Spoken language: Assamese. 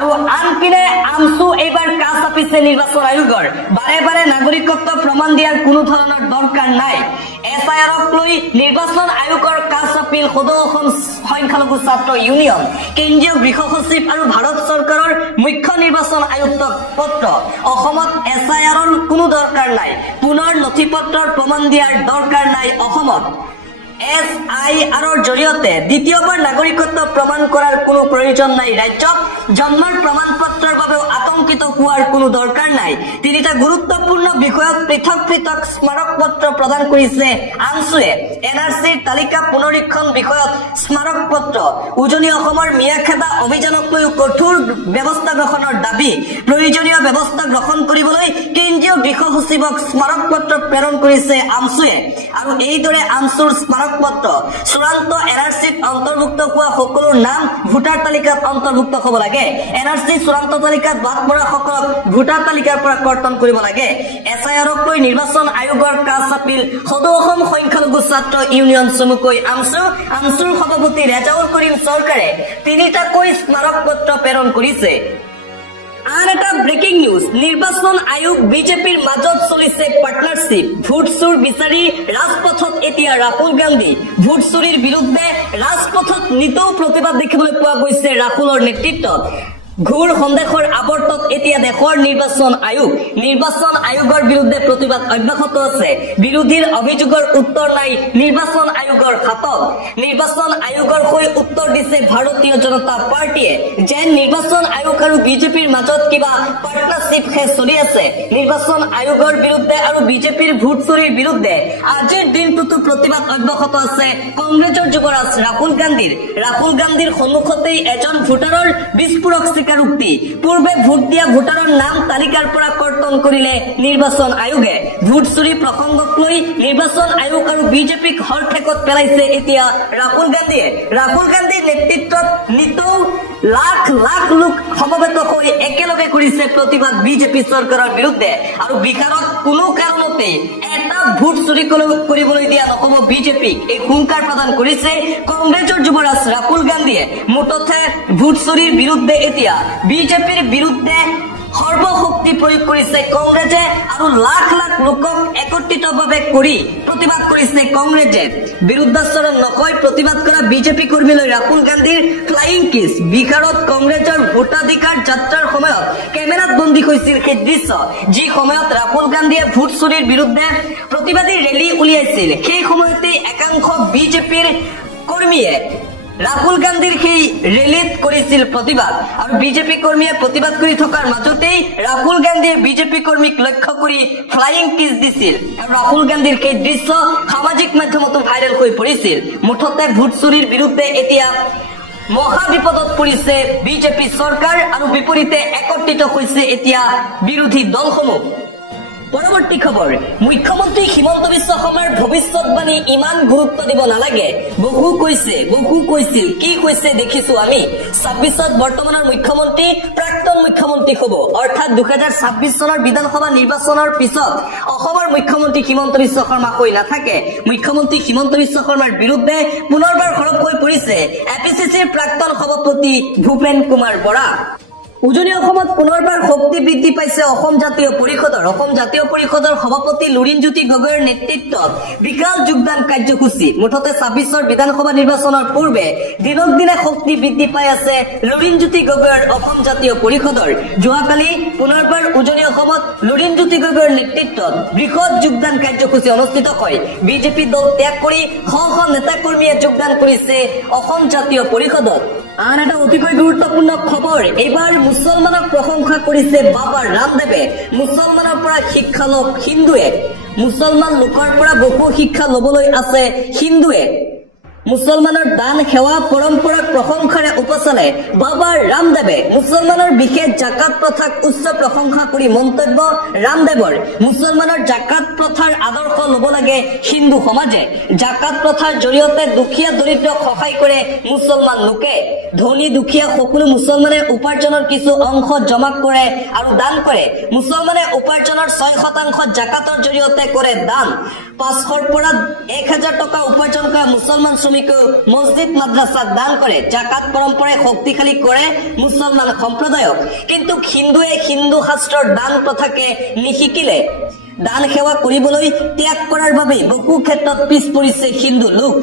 আৰু আনপিনে আমছু এইবাৰ কাছ চাপিছে নিৰ্বাচন আয়োগৰ বাৰে বাৰে নাগৰিকত্ব প্ৰমাণ দিয়াৰ কোনো ধৰণৰ দৰকাৰ নাই এছআইআৰক লৈ নিৰ্বাচন আয়োগৰ কাছ চাপিল সদৌ অসম সংখ্যালঘু ছাত্ৰ ইউনিয়ন কেন্দ্ৰীয় গৃহ সচিব আৰু ভাৰত চৰকাৰৰ মুখ্য নিৰ্বাচন আয়ুক্তক পত্ৰ অসমত এছআইআৰৰ কোনো দৰকাৰ নাই পুনৰ নথিপত্ৰৰ প্ৰমাণ দিয়াৰ দৰকাৰ নাই অসমত এছআইআৰৰ জৰিয়তে দ্বিতীয়বাৰ নাগৰিকত্ব প্ৰমাণ কৰাৰ কোনো প্ৰয়োজন নাই ৰাজ্যত জন্মৰ প্ৰমাণ পত্ৰৰ বাবেও আতংকিত হোৱাৰ কোনো দৰকাৰ নাই তিনিটা গুৰুত্বপূৰ্ণ বিষয়ত পৃথক পৃথক স্মাৰক পত্ৰ প্ৰদান কৰিছে আমছুৱে এনআৰচিৰ তালিকা পুনৰীক্ষণ বিষয়ত স্মাৰক পত্ৰ উজনি অসমৰ মিয়াখেদা অভিযানক লৈ কঠোৰ ব্যৱস্থা গ্ৰহণৰ দাবী প্ৰয়োজনীয় ব্যৱস্থা গ্ৰহণ কৰিবলৈ কেন্দ্ৰীয় গৃহ সচিবক স্মাৰক পত্ৰ প্ৰেৰণ কৰিছে আমছুৱে আৰু এইদৰে আমছুৰ স্মাৰক পত্ৰ চূড়ান্ত এনআৰচিত অন্তৰ্ভুক্ত হোৱা সকলৰ নাম ভোটাৰ তালিকাত অন্তৰ্ভুক্ত হ'ব লাগে এনআৰচি চূড়ান্ত তালিকাত বাদ পৰা সকলক ভোটাৰ তালিকাৰ পৰা কৰ্তন কৰিব লাগে এছআইআৰক লৈ নিৰ্বাচন আয়োগৰ কাষ চাপিল সদৌ অসম সংখ্যালঘু ছাত্ৰ ইউনিয়ন চমুকৈ আমছুৰ সভাপতি ৰেজাউল কৰিম চৰকাৰে তিনিটাকৈ স্মাৰক পত্ৰ প্ৰেৰণ কৰিছে আন এটা ব্ৰেকিং নিউজ নিৰ্বাচন আয়োগ বিজেপিৰ মাজত চলিছে পাৰ্টনাৰশ্বিপ ভোট চুৰ বিচাৰি ৰাজপথত এতিয়া ৰাহুল গান্ধী ভোট চুৰিৰ বিৰুদ্ধে ৰাজপথত নিতৌ প্ৰতিবাদ দেখিবলৈ পোৱা গৈছে ৰাহুলৰ নেতৃত্বত ঘূৰ সন্দেহৰ আৱৰ্তত এতিয়া দেশৰ নিৰ্বাচন আয়োগৰ বিৰুদ্ধে প্ৰতিবাদ অব্যাহত আছে বিৰোধীৰ অভিযোগৰ উত্তৰ নাই নিৰ্বাচন আয়োগৰ হাতত নিৰ্বাচন আয়োগৰ হৈ উত্তৰ দিছে ভাৰতীয় জনতা পাৰ্টিয়ে যে নিৰ্বাচন আয়োগ আৰু বিজেপিৰ মাজত কিবা পাৰ্টনাৰশ্বিপ চলি আছে নিৰ্বাচন আয়োগৰ বিৰুদ্ধে আৰু বিজেপিৰ ভোট চুৰিৰ বিৰুদ্ধে আজিৰ দিনটোতো প্ৰতিবাদ অব্যাহত আছে কংগ্ৰেছৰ যুৱৰাজ ৰাহুল গান্ধীৰ সন্মুখতেই এজন ভোটাৰৰ বিস্ফোৰক স্বীকাৰোক্তি পূৰ্বে ভোট দিয়া ভোটাৰৰ নাম তালিকাৰ পৰা কৰ্তন কৰিলে নিৰ্বাচন আয়োগে ভোট চুৰি প্ৰসংগক লৈ নিৰ্বাচন আয়োগ আৰু বিজেপিক হৰঠেকত পেলাইছে এতিয়া ৰাহুল গান্ধীৰ নেতৃত্বত নিতৌ লাখ লাখ লোক সমবেত হৈ একেলগে কৰিছে প্ৰতিবাদ বিজেপি চৰকাৰৰ বিৰুদ্ধে আৰু বিহাৰত কোনো কাৰণতে এটা ভোট চুৰি কৰিবলৈ দিয়া নহ'ব বিজেপিক এই হুংকাৰ প্ৰদান কৰিছে কংগ্ৰেছৰ যুৱৰাজ ৰাহুল গান্ধীয়ে মুঠতে ভোট চুৰিৰ বিৰুদ্ধে এতিয়া বিজেপিৰ বিৰুদ্ধে সৰ্বশক্তি প্ৰয়োগ কৰিছে কংগ্ৰেছে আৰু লাখ লাখ লোকক একত্ৰিতভাৱে কৰি প্ৰতিবাদ কৰিছে কংগ্ৰেছে বিৰুদ্ধাচৰণ নকয় প্ৰতিবাদ কৰা বিজেপি কৰ্মীলৈ ৰাহুল গান্ধীৰ ফ্লাইং কিছ বিহাৰত কংগ্ৰেছৰ ভোটাধিকাৰ যাত্ৰাৰ সময়ত কেমেৰাত বন্দী হৈছিল সেই দৃশ্য যি সময়ত ৰাহুল গান্ধীয়ে ভোট চুৰিৰ বিৰুদ্ধে প্ৰতিবাদী ৰেলী উলিয়াইছিল সেই সময়তে একাংশ বিজেপিৰ কৰ্মীয়ে ৰাহুল গান্ধীৰ সেই ৰেলীত কৰিছিল প্ৰতিবাদ আৰু বিজেপি কৰ্মীয়ে প্ৰতিবাদ কৰি থকাৰ মাজতেই ৰাহুল গান্ধীয়ে বিজেপি কৰ্মীক লক্ষ্য কৰি ফ্লাইং কিছ দিছিল আৰু ৰাহুল গান্ধীৰ সেই দৃশ্য সামাজিক মাধ্যমতো ভাইৰেল হৈ পৰিছিল মুঠতে ভোট চুৰিৰ বিৰুদ্ধে এতিয়া মহা বিপদত পৰিছে বিজেপি চৰকাৰ আৰু বিপৰীতে একত্ৰিত হৈছে এতিয়া বিৰোধী দলসমূহ পৰৱৰ্তী খবৰ মুখ্যমন্ত্ৰী হিমন্ত বিশ্ব শৰ্মাৰ ভৱিষ্যৎবাণী ইমান গুৰুত্ব দিব নালাগে বহু কৈছিল কি কৈছে দেখিছো আমি ২৬ত বৰ্তমানৰ মুখ্যমন্ত্ৰী প্ৰাক্তন মুখ্যমন্ত্ৰী হ'ব অৰ্থাৎ ২০২৬ চনৰ বিধানসভা নিৰ্বাচনৰ পিছত অসমৰ মুখ্যমন্ত্ৰী হিমন্ত বিশ্ব শৰ্মা হৈ নাথাকে মুখ্যমন্ত্ৰী হিমন্ত বিশ্ব শৰ্মাৰ বিৰুদ্ধে পুনৰবাৰ সৰব হৈ পৰিছে এপিচিচিৰ প্ৰাক্তন সভাপতি ভূপেন কুমাৰ বৰা উজনি অসমত পুনৰবাৰ শক্তি বৃদ্ধি পাইছে অসম জাতীয় পৰিষদৰ সভাপতি লুৰিণজ্যোতি গগৈৰ নেতৃত্বত বিকাশ যোগদান কাৰ্যসূচী মুঠতে ২৬ৰ বিধানসভা নিৰ্বাচনৰ পূৰ্বে দিনক দিনে শক্তি বৃদ্ধি পাই আছে লুৰিণজ্যোতি গগৈৰ অসম জাতীয় পৰিষদৰ যোৱাকালি পুনৰবাৰ উজনি অসমত লুৰিণজ্যোতি গগৈৰ নেতৃত্বত বৃহৎ যোগদান কাৰ্যসূচী অনুষ্ঠিত হয় বিজেপি দল ত্যাগ কৰি শ শ নেতাকৰ্মীয়ে যোগদান কৰিছে অসম জাতীয় পৰিষদত আন এটা অতিকৈ গুৰুত্বপূৰ্ণ খবৰ এইবাৰ মুছলমানক প্ৰশংসা কৰিছে বাবা ৰামদেৱে মুছলমানৰ পৰা শিক্ষা লওক হিন্দুৱে মুছলমান লোকৰ পৰা বহু শিক্ষা লবলৈ আছে হিন্দুৱে মুছলমানৰ দান সেৱা পৰম্পৰাক প্ৰশংসাৰে উপচালে বাবা ৰামদেৱে মুছলমানৰ বিশেষ জাকাত প্ৰথাক উচ্চ প্ৰশংসা কৰি মন্তব্য ৰামদেৱৰ মুছলমানৰ জাকাত প্ৰথাৰ আদৰ্শ ল'ব লাগে হিন্দু সমাজে জাকাত প্ৰথাৰ জৰিয়তে দুখীয়া দৰিদ্ৰক সহায় কৰে মুছলমান লোকে ধনী দুখীয়া সকলো মুছলমানে উপাৰ্জনৰ কিছু অংশ জমা কৰে আৰু দান কৰে মুছলমানে উপাৰ্জনৰ 6% জাকাতৰ জৰিয়তে কৰে দান 500 পৰা 1000 টকা উপাৰ্জন কৰা মুছলমান শ্ৰমিকেও মছজিদ মাদ্ৰাছাত দান কৰে জাকাত পৰম্পৰাই শক্তিশালী কৰে মুছলমান সম্প্ৰদায়ক কিন্তু হিন্দুৱে হিন্দু শাস্ত্ৰৰ দান প্ৰথাকে নিশিকিলে দান সেৱা কৰিবলৈ ত্যাগ কৰাৰ বাবে বহু ক্ষেত্ৰত পিছ পৰিছে হিন্দু লোক